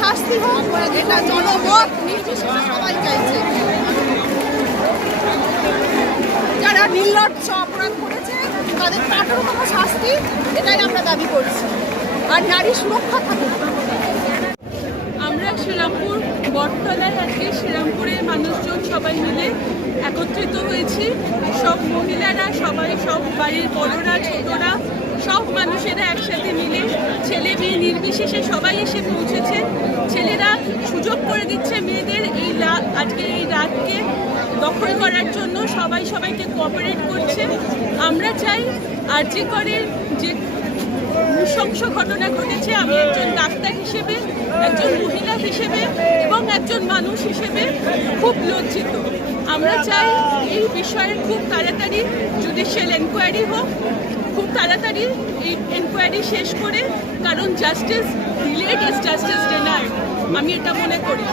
শাস্তি হোক, এটা জনমত নির্বিশেষে সবাই চাইছে। যারা নির্লজ্জ অপরাধ করেছে তাদের কঠোরতম শাস্তি, এটাই আমরা দাবি করছি। আর নারী সুরক্ষা থাকুক। আমরা শ্রীরামপুর বটতলায় আজকে শ্রীরামপুরের মানুষজন সবাই মিলে একত্রিত হয়েছি। সব মহিলারা, সবাই, সব বাড়ির বড়রা, ছোটরা, সব মানুষেরা একসাথে মিলে, ছেলে মেয়ে নির্বিশেষে সবাই এসে পৌঁছেছে। ছেলেরা সুযোগ করে দিচ্ছে মেয়েদের আজকে এই রাতকে দখল করার জন্য। সবাই সবাইকে কোঅপারেট করছে। আমরা চাই আরজি করের যে নৃশংস ঘটনা ঘটেছে, আমি একজন ডাক্তার হিসেবে, একজন মহিলা হিসেবে এবং একজন মানুষ হিসেবে খুব লজ্জিত। আমরা চাই এই বিষয়ে খুব তাড়াতাড়ি জুডিশিয়াল এনকোয়ারি হোক, খুব তাড়াতাড়ি এই এনকোয়ারি শেষ করে, কারণ justice delayed is justice denied, আমি এটা মনে করি।